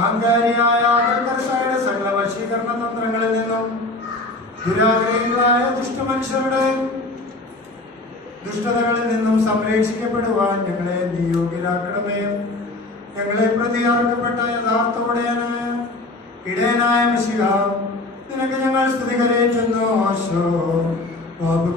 ആങ്കാരിയായ ആദർശയുടെ സകല വശീകരണ തന്ത്രങ്ങളിൽ നിന്നും ദുരാഗ്രഹികളായ ദുഷ്ടമനുഷ്യരുടെ ദുഷ്ടതകളിൽ നിന്നും സംരക്ഷിക്കപ്പെടുവാൻ ഞങ്ങളെ നിയോഗ്യരാക്കണമേ. ഞങ്ങളെ പ്രതി അർക്കപ്പെട്ട യഥാർത്ഥ ഉടയനായ ഇടയനായ മിശിഹ, നിനക്ക് ഞങ്ങൾ സ്തുതി കരയേറ്റുന്നു. ആശോ Oh